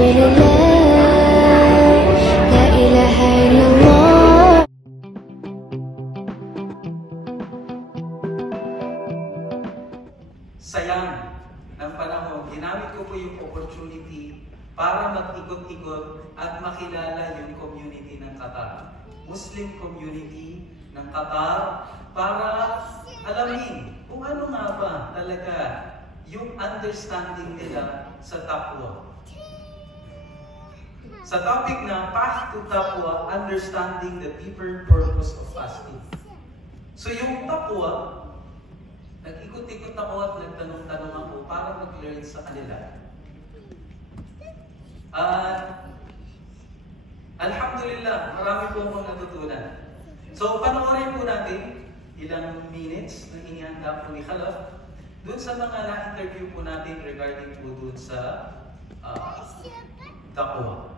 Sayang ng panahon, ginamit ko po yung opportunity para mag-ikot-ikot at makilala yung community ng Qatar. Muslim community ng Qatar para alamin kung ano nga ba talaga yung understanding nila sa taqwa. Sa topic na Path to Taqwa, Understanding the Deeper Purpose of Fasting. So yung taqwa, nag-ikot-ikot ako at nagtanong-tanong ako para mag-learn sa kanila. At alhamdulillah, marami po akong natutunan. So panoorin po natin ilang minutes na inihanda po ni Khalaf dun sa mga na-interview po natin regarding po dun sa taqwa.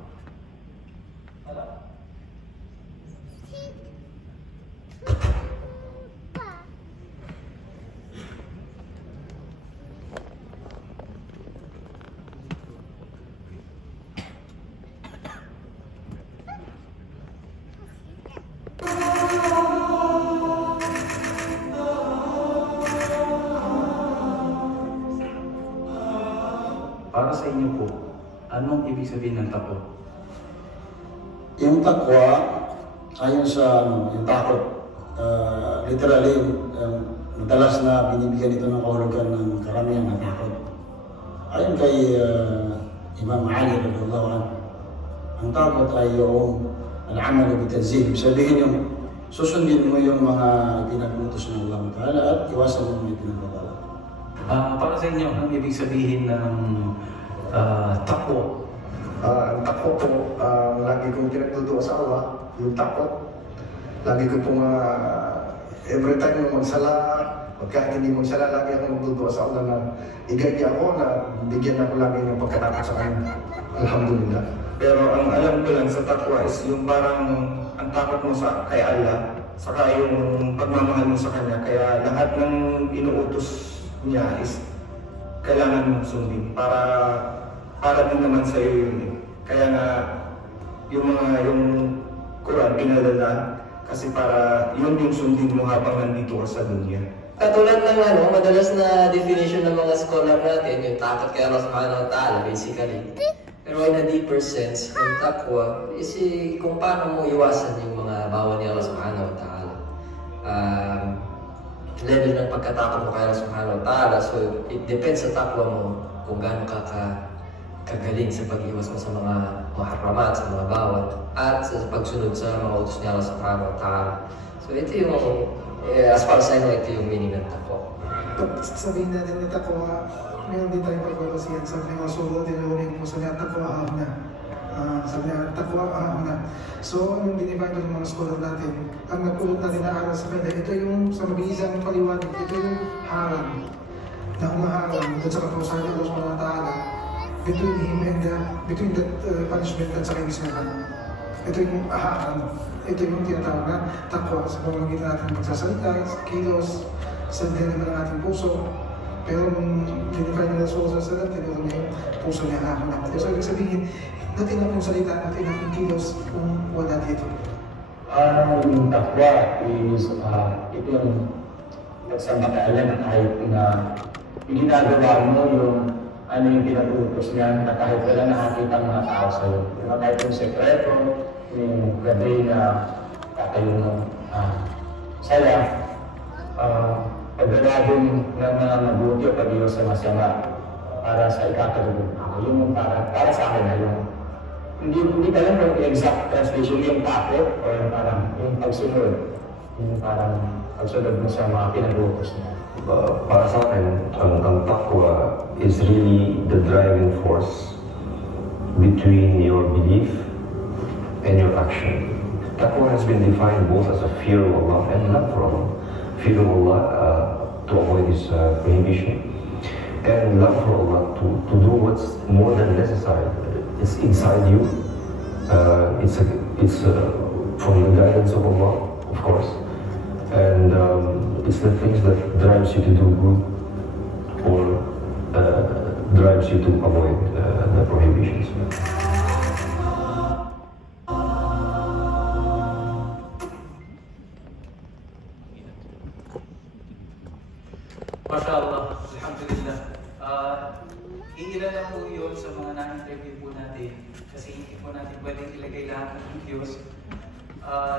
Para sa inyo po, anong ibig sabihin ng taqwa? Yung taqwa, ayon sa yung takot, literally, madalas na binibigyan ito ng kahulugan ng karamihan na takot. Ayon kay Imam Ali radhiyallahu anhu, ang takot ay yung al-amal bitanzih. Sabihin yung susundin mo yung mga pinag-utos ng Allah Ta'ala at iwasan mo yung pinag-bawal. Para sa inyo, anong ibig sabihin ng taqwa? Ang takot po, lagi kong pinagtutuwa sa Allah, yung takot. Lagi ko pong every time yung magsala, pagka hindi magsala, lagi akong magtutuwa sa Allah na igaya ako na bigyan ako lagi ng pagkatakot sa kanya. Alhamdulillah. Pero ang alam ko lang sa takwa is yung parang ang takot mo sa kay Allah, saka yung pagmamahal mo sa Kanya. Kaya lahat ng inuutos niya is kailangan mong sundin para din naman sa iyo yun. Kaya nga yung Quran pinadala kasi para yun yung sundin mo habang nandito ka sa dunya. Katulad ng madalas na definition ng mga scholar natin, yung takot kay Allah Subhanahu wa Ta'ala basically. Pero in a deeper sense, yung taqwa is kung paano mo iwasan yung mga bawal ni Allah Subhanahu wa Ta'ala. Level ng pagkatakot mo kay Allah Subhanahu wa Ta'ala, so it depends sa taqwa mo kung gaano ka kagaling sa pag-iwas mo sa mga muharramat, sa mga bawal, at sa pagsunod sa mga utos ni Allah Subhanahu wa Ta'ala. So ito yung, as far as I know, ito yung meaning ng taqwa. Pag sabihin natin na taqwa, meron din tayong pagbabasihan sa mga sulat din yung sabi niya taqwa ahna. Sabi niya taqwa ahna. So yung dinifine ng mga scholar natin, ang napulot natin na aral sa kanila, ito yung sa mabilisang paliwanag, ito yung haram na umaharam doon sa kaparusahan ng Allah Subhanahu wa Ta'ala between him and between the punishment at sa kaibigan. Ito yung haram. Ito yung tinatawag na taqwa sa pamamagitan natin ng pagsasalita, kilos, sa diyan naman ng ating puso. Pero nung dinifine nila sa salat, tinatawag niya yung puso niya haram. So ibig sabihin, natin na kung salita, natin na kung kilos kung wala dito. Ang taqwa is ito yung nagsamakaalam na kahit na ginagawa mo yung ano yung pinag-uutos niya na kahit wala nakakita ang mga tao sa'yo. Diba? Kahit yung sekreto, yung gabi na katayo ng saya, paglalabing ng mga mabuti o pag-iwas sa masama para sa ikakatulog ako. Yung para sa akin na yung hindi pa lang yung exact translation yung takot o yung parang yung pagsunod. Yung parang pagsunod mo sa mga pinag-uutos niya. Para sa akin, ang taqwa is really the driving force between your belief and your action. Taqwa has been defined both as a fear of Allah and love for Allah. Fear of Allah to avoid His prohibition, and love for Allah to do what's more than necessary. It's inside you. It's from the guidance of Allah, of course. And it's the things that drives you to do good or drives you to avoid the prohibitions. yun sa mga na-interview po natin kasi hindi po natin pwedeng ilagay lahat ng videos.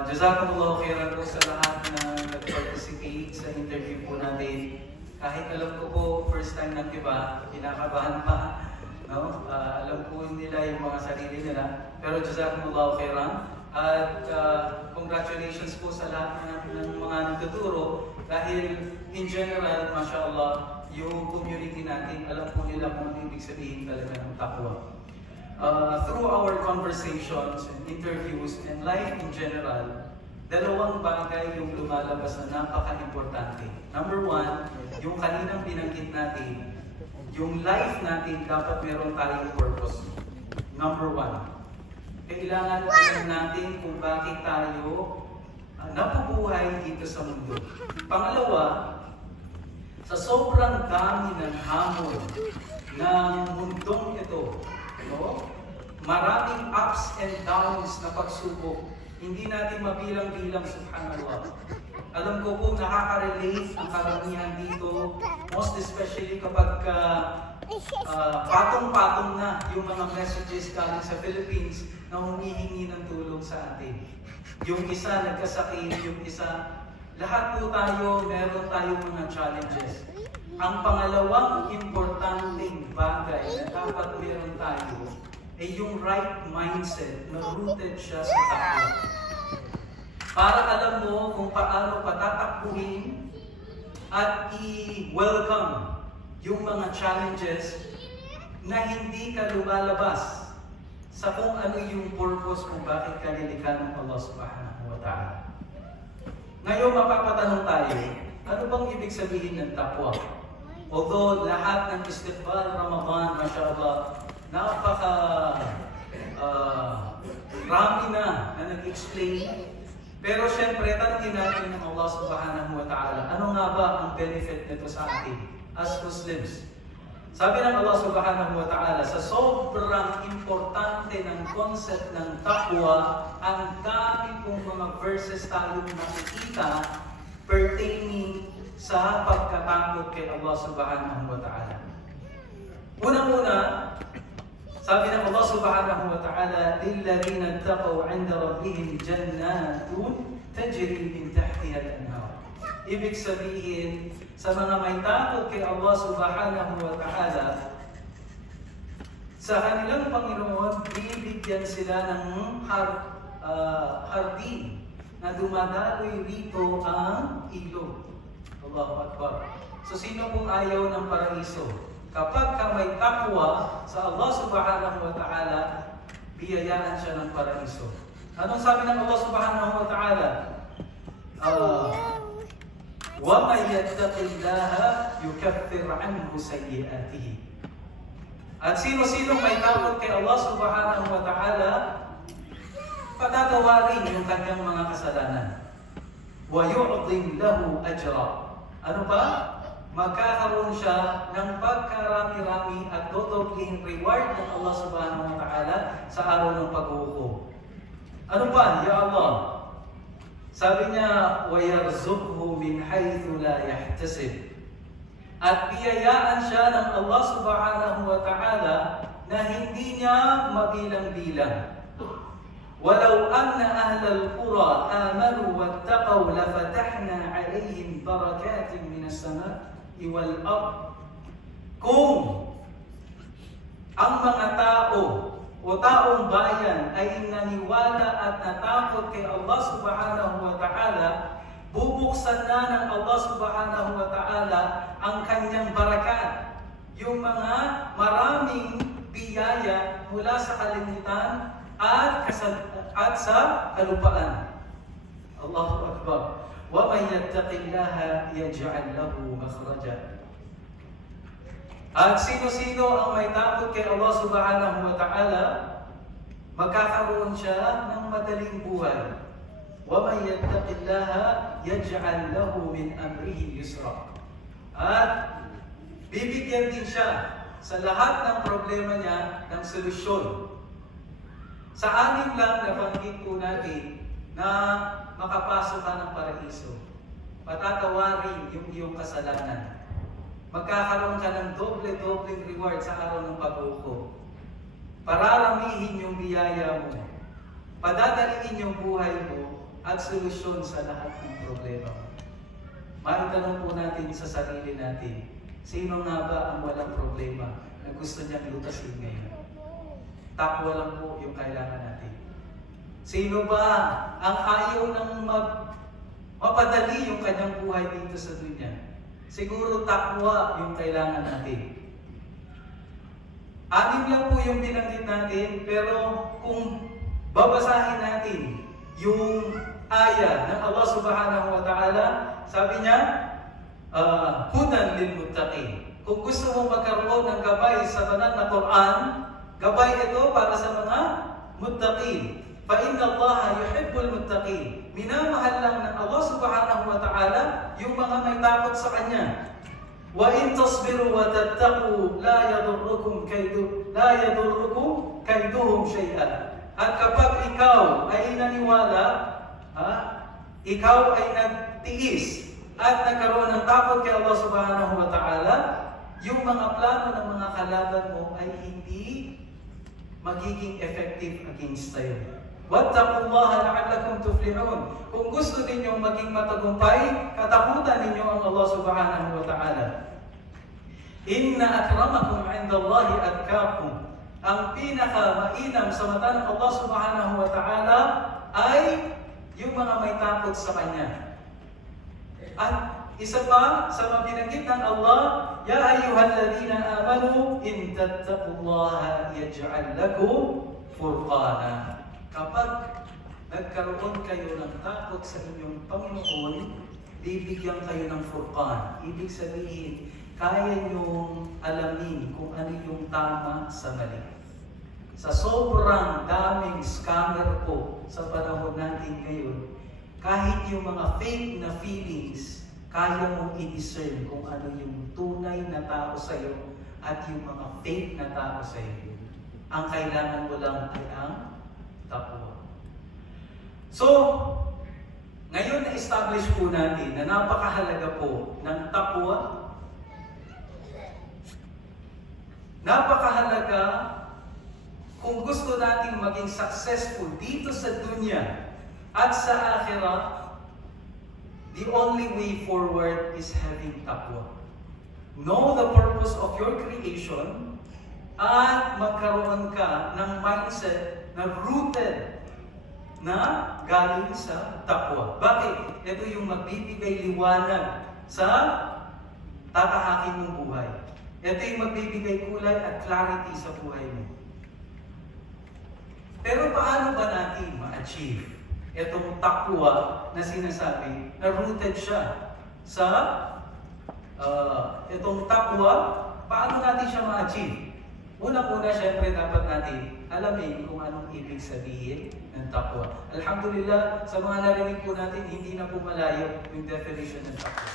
Jazakumullahu khairan po sa lahat na nag-participate sa interview po natin. Kahit alam ko po, first time ng iba, kinakabahan pa. No? Alam po nila yung mga sarili nila. Pero jazakumullahu khairan. At congratulations po sa lahat ng mga nagtuturo. Dahil in general, mashallah, yung community natin, alam po nila kung ano ibig sabihin talaga ng taqwa. Through our conversations and interviews and life in general, dalawang bagay yung lumalabas na napaka-importante. Number one, yung kaninang binanggit natin, yung life natin dapat meron tayong purpose. Number one, kailangan alam natin kung bakit tayo nabubuhay dito sa mundo. Pangalawa, sa sobrang dami ng hamon ng mundong ito, no? Maraming ups and downs na pagsubok, hindi natin mabilang-bilang, subhanallah. Alam ko po, nakaka-relate ang karamihan dito, most especially kapag patong-patong na yung mga messages galing sa Philippines na humihingi ng tulong sa atin. Yung isa nagkasakit, yung isa, lahat po tayo, meron tayong mga challenges. Ang pangalawang importanteng bagay na dapat meron tayo ay yung right mindset na rooted siya sa taqwa. Para alam mo kung paano patatakbuhin at i-welcome yung mga challenges na hindi ka lumalabas sa kung ano yung purpose kung bakit ka nilikha ng Allah subhanahu wa ta'ala. Ngayon mapapatanong tayo, ano bang ibig sabihin ng taqwa? Although lahat ng istiqbal Ramadan, mashallah, rami na nag-explain. Pero syempre, tanongin natin ng Allah subhanahu wa ta'ala, ano nga ba ang benefit nito sa atin as Muslims? Sabi ng Allah subhanahu wa ta'ala, sa sobrang importante ng concept ng taqwa, ang dami pong mga verses tayong nakikita pertaining sa pagkatakot kay Allah subhanahu wa ta'ala. Unang-una, sabi ng Allah subhanahu wa ta'ala, لِلَّذِينَ اتَّقَوْا عِنْدَ رَبِّهِمْ جَنَّاتٌ تَجْرِي مِنْ تَحْتِهَا الْأَنْهَارُ. Ibig sabihin, sa mga may takot kay Allah subhanahu wa ta'ala, sa kanilang Panginoon, bibigyan sila ng hardin na dumadaloy rito ang ilog. Allahu Akbar. So sino kung ayaw ng paraiso? Kapag ka may takwa sa Allah subhanahu wa ta'ala, biyayaan siya ng paraiso. Anong sabi ng Allah subhanahu wa ta'ala? وَمَنْ يَتَّقِ اللَّهَ يُكَفِّرْ عَنْهُ سَيِّئَاتِهِ. At sino-sino may takot kay Allah subhanahu wa ta'ala, patatawarin yung kanyang mga kasalanan. وَيُعْظِمْ لَهُ أَجْرًا. Ano pa? Magkakaroon siya ng pagkarami-rami at dodoblihin reward ng Allah subhanahu wa ta'ala sa araw ng paghuhukom. Ano pa? Ya Allah, sabi niya, وَيَرْزُقْهُ مِنْ حَيْثُ لَا يَحْتَسِبْ. At biyayaan siya ng Allah subhanahu wa ta'ala na hindi niya mabilang-bilang. وَلَوْ أَنَّ أَهْلَ الْقُرَى آمَنُوا وَاتَّقَوْا لَفَتَحْنَا عَلَيْهِمْ بَرَكَاتٍ مِنَ السَّمَاءِ wal-ard. Kung ang mga tao o taong bayan ay naniwala at natakot kay Allah subhanahu wa ta'ala, bubuksan na ng Allah subhanahu wa ta'ala ang kanyang barakat, yung mga maraming biyaya mula sa kalangitan at sa kalupaan. Allahu Akbar. وَمَنْ يَتَّقِ اللَّهَ يَجْعَلْ لَهُ مَخْرَجًا. At sino-sino ang may takot kay Allah subhanahu wa ta'ala, magkakaroon siya ng madaling buhay. وَمَنْ يَتَّقِ اللَّهَ يَجْعَلْ لَهُ مِنْ أَمْرِهِ يُسْرًا. At bibigyan din siya sa lahat ng problema niya ng solusyon. Sa anim lang nabanggit po natin na makapasok ka ng paraiso. Patatawarin yung iyong kasalanan. magkakaroon ka ng doble-dobleng reward sa araw ng pag-uko. Pararamihin yung biyaya mo, padadaliin yung buhay mo, at solusyon sa lahat ng problema mo. Maitanong po natin sa sarili natin, sino nga ba ang walang problema na gusto niyang lutasin ngayon? Takwa lang po yung kailangan natin. Sino ba ang ayaw ng mapadali yung kanyang buhay dito sa dunya? Siguro takwa yung kailangan natin. 6 lang po yung binanggit natin, pero kung babasahin natin yung aya ng Allah Subhanahu wa Ta'ala, sabi niya, hudan lil muttaqin. Kung gusto mo magkaroon ng gabay sa banal na Quran, gabay ito para sa mga muttaqin. Fa inna Allah yuhibbul muttaqin. Minamahal lang ng Allah Subhanahu wa Ta'ala yung mga may takot sa Kanya. Wa in tasbiru wa tattaqu la yadurrukum kayduhum shay'an. At kapag ikaw ay naniwala, ikaw ay nagtiis at nagkaroon ng takot kay Allah Subhanahu wa Ta'ala, yung mga plano ng mga kalaban mo ay hindi magiging effective against tayo. Wattaqullaha la'allakum tuflihun. Kung gusto ninyong maging matagumpay, katakutan ninyo ang Allah Subhanahu wa Ta'ala. Inna akramakum 'indallahi atqakum. Ang pinaka-mainam sa mata ng Allah Subhanahu wa Ta'ala ay yung mga may takot sa Kanya. At isa pa sa mga binanggit ng Allah, Ya ayyuhalladhina amanu in tattaqullaha yaj'al lakum furqana. Kapag nagkaroon kayo ng takot sa inyong Panginoon, bibigyan kayo ng furqan. Ibig sabihin, kaya niyong alamin kung ano yung tama sa mali. Sa sobrang daming scammer po sa panahon natin ngayon, kahit yung mga fake na feelings, kaya mong i-discern kung ano yung tunay na tao sa iyo at yung mga fake na tao sa iyo. Ang kailangan mo lang ay ang takwa. So, ngayon na-establish po natin na napakahalaga po ng takwa. Napakahalaga kung gusto nating maging successful dito sa dunya at sa akhirah. The only way forward is having taqwa. Know the purpose of your creation at magkaroon ka ng mindset na rooted na galing sa taqwa. Bakit? Ito yung magbibigay liwanag sa tatahakin mong buhay. Ito yung magbibigay kulay at clarity sa buhay mo. Pero paano ba natin ma-achieve itong takwa na sinasabi na rooted siya sa itong takwa? Paano natin siya ma-achieve? Una-una, syempre dapat natin alamin kung anong ibig sabihin ng takwa. Alhamdulillah, sa mga narinig po natin, hindi na po malayo yung definition ng takwa.